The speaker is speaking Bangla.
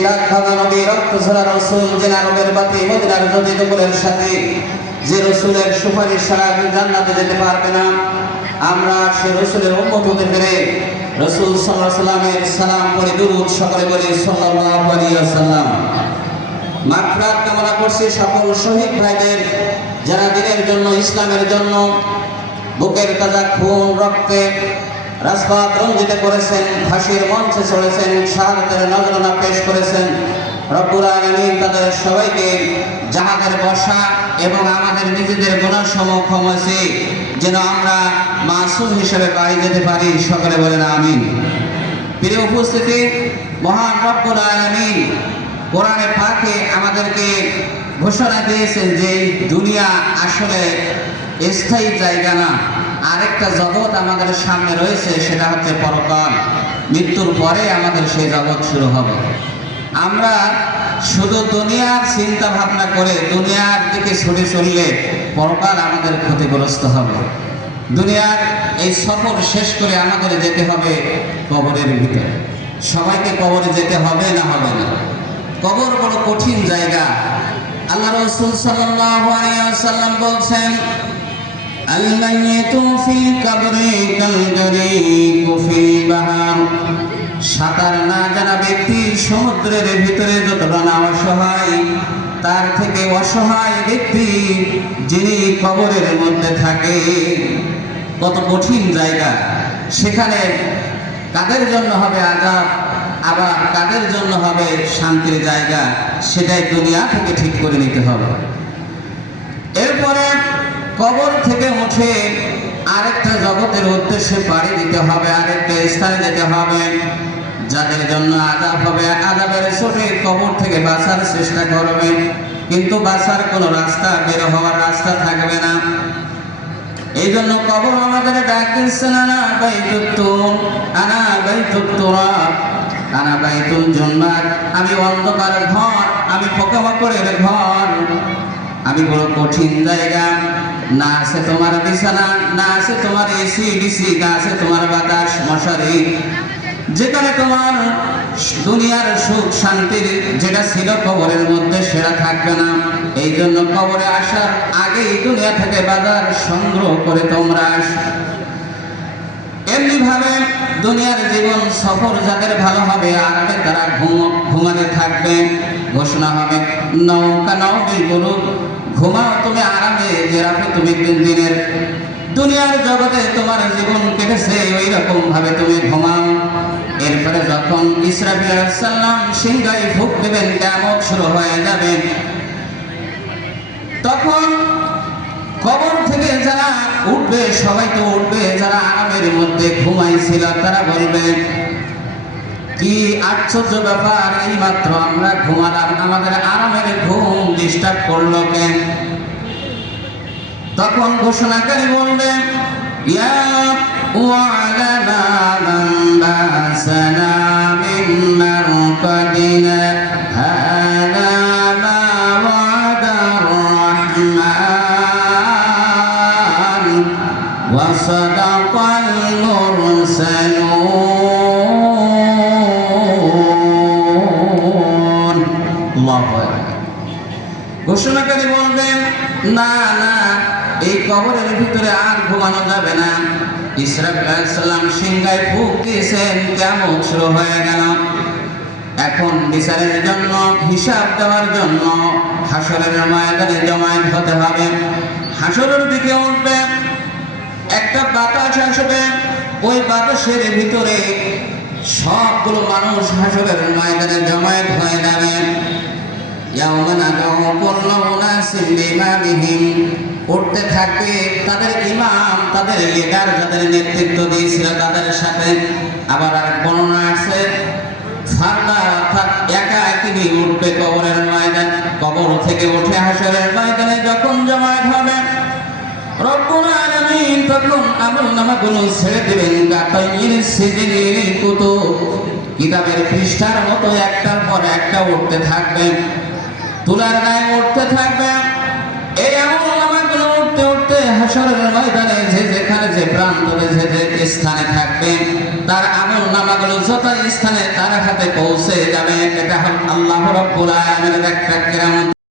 নবী রক্ত ঝরা রাসূল যিনি আরবের বাতি মদিনার জ্যোতি দুপুরের সাথে যে রাসূলের সুপারিশ ছাড়া জান্নাতে যেতে পারবে না, আমরা সেই রাসূলের উম্মত হতে পেরে রাসূল সাল্লাল্লাহু আলাইহি ওয়াসাল্লামের সালাম পড়ে দুরূদ সকলে বলি সাল্লাল্লাহু আলাইহি ওয়াসাল্লাম। মাগফিরাত কামনা করছি সকল শহীদ ভাইদের, যারা দিনের জন্য, ইসলামের জন্য বুকের তাজা খুন রক্তে রাজপথ রঞ্জিত করেছেন, ফাঁসির মঞ্চে চড়েছেন, শাহাদাতের নজরানা পেশ করেছেন। রব্বুল আলামিন তাদের সবাইকে জাহাদের বর্ষা এবং আমাদের নিজেদের গুনাহসমূহ ক্ষমা করে যেন আমরা মাসুম হিসেবে বাড়ি যেতে পারি, সকলে বলেন আমিন। প্রিয় উপস্থিতি, মহান রব্বুল আলামিন কোরআনে পাকে আমাদেরকে ঘোষণা দিয়েছেন যে দুনিয়া আসলে স্থায়ী জায়গা না, আরেকটা জগৎ আমাদের সামনে রয়েছে, সেটা হচ্ছে পরকাল। মৃত্যুর পরে আমাদের সেই জগৎ শুরু হবে। আমরা শুধু দুনিয়ার চিন্তা ভাবনা করে দুনিয়ার দিকে ছুটে চললে পরকাল আমাদের ক্ষতিগ্রস্ত হবে। দুনিয়ার এই সফর শেষ করে আমাদের যেতে হবে কবরের ভিতরে। সবাইকে কবরে যেতে হবে না? হবে না। কবর বড় কঠিন জায়গা। আল্লাহ রাসূল সাল্লাল্লাহু আলাইহি ওয়াসাল্লাম বলেছেন, আল-মাইয়িতু ফি কবরি কাল-গারীকু ফিল বাহর। সাঁতার না জানা ব্যক্তি সমুদ্রের ভিতরে যতটা না অসহায়, তার থেকে অসহায় ব্যক্তি যিনি কবরের মধ্যে থাকে। কত কঠিন জায়গা! সেখানে কাদের জন্য হবে আযাব, আবার কাদের জন্য হবে শান্তির জায়গা, সেটাই দুনিয়া থেকে ঠিক করে নিতে হবে। এরপরে কবর থেকে উঠে আরেকটা জগতের উদ্দেশ্যে পাড়ি দিতে হবে, আরেকটা স্থানে যেতে হবে। যাদের জন্য আযাব হবে, আযাবের চোটে কবর থেকে বাঁচার চেষ্টা করবে, কিন্তু বাঁচার কোনো রাস্তা, বের হওয়ার রাস্তা থাকবে না। এই জন্য কবর আমাদের ডাক দিচ্ছে, আনা বাইতুত তুরাব, আনা বাইতুল জুন্নাত। আমি অন্ধকার ঘর, আমি পোকামাকড়ের ঘর, আমি বড় কঠিন জায়গা। না আছে তোমার বিছানা, না আছে তোমার এসি ডিসি, না আছে তোমার বাতাস মশারি, যেখানে তোমার দুনিয়ার সুখ শান্তির যেটা ছিল কবরের মধ্যে সেটা থাকবে না। এই জন্য কবরে আসার আগেই দুনিয়া থেকে বাজার সংগ্রহ করে তোমরা আসো। এমনি ভাবে দুনিয়ার জীবন সফর যাদের ভালো হবে, আরামে তারা ঘুমাতে থাকবে। ঘোষণা হবে, নৌকা নৌবিল গুরুব, ঘুমাও তুমি আরামে, যে রাখো তুমি দিনের দুনিয়ার জগতে তোমার জীবন কেটেছে, ওই রকম ভাবে তুমি ঘুমাও। এরপরে যখন ইসরাফিল আলাইহিস সালাম সিংহায় ফুঁক দেবেন, কিয়ামত শুরু হয়ে যাবে, তখন কবর থেকে যারা উঠবে, সবাই তো উঠবে, যারা আরামের মধ্যে ঘুমাইছিল তারা বলবে, কি আশ্চর্য ব্যাপার, এই মাত্র আমরা ঘুমালাম, আমাদের আরামের ঘুম ডিস্টার্ব করলো কেন? তখন ঘোষণাকারী বলবে, ইয়া ওয়ালানা মান বাসানা মিন মারকাদিনা হাযা মা ওয়াদার রাহমান ওয়া সাদাকাল মুরসালুন। ঘোষণাকারী বলবেন, না না, এই কবরের ভিতরে আর ঘুমানো যাবে না। ইসরাফিল আলাইহিস সালাম সিংহায় ফুঁক দিয়েছেন, কিয়ামত শুরু হয়ে গেল। এখন বিচারের জন্য, হিসাব দেওয়ার জন্য হাসরের ময়দানে জমায়েত হতে হবে। হাসরের দিকে উঠবে, একটা বাতাস আসবে, ওই বাতাসের ভিতরে সবগুলো মানুষ হাসরের ময়দানে জমায়েত হয়ে যাবে। ইয়াউমা নাদউ কুল্লা উনাসিন বিইমামিহিম, উঠতে থাকবে তাদের ইমাম, তাদের লিডার, যাদের নেতৃত্ব দিয়েছিল তাদের সাথে। আবার আরেক বর্ণনা আছে, ফারদা, অর্থাৎ একা তিনি উঠবে কবরের ময়দান। কবর থেকে উঠে হাসরের ময়দানে যখন জমায়েত হবে, রব্বুল আলামিন তখন আমলনামাগুলো ছেড়ে দেবেন, কাতাইয়ির সিজিলিল কুতুব, কিতাবের পৃষ্ঠার মতো একটার পর একটা উঠতে থাকবে, তুলার গায়ে উঠতে থাকবে। এই আমলনামাগুলো উঠতে উঠতে হাশরের ময়দানে যে যেখানে যে প্রান্তরে যে যে স্থানে থাকবে তার আমল নামাগুলো যত স্থানে তার হাতে পৌঁছে যাবে। এটা হল আল্লাহ রাব্বুল আলামিনের একটা কেরামত।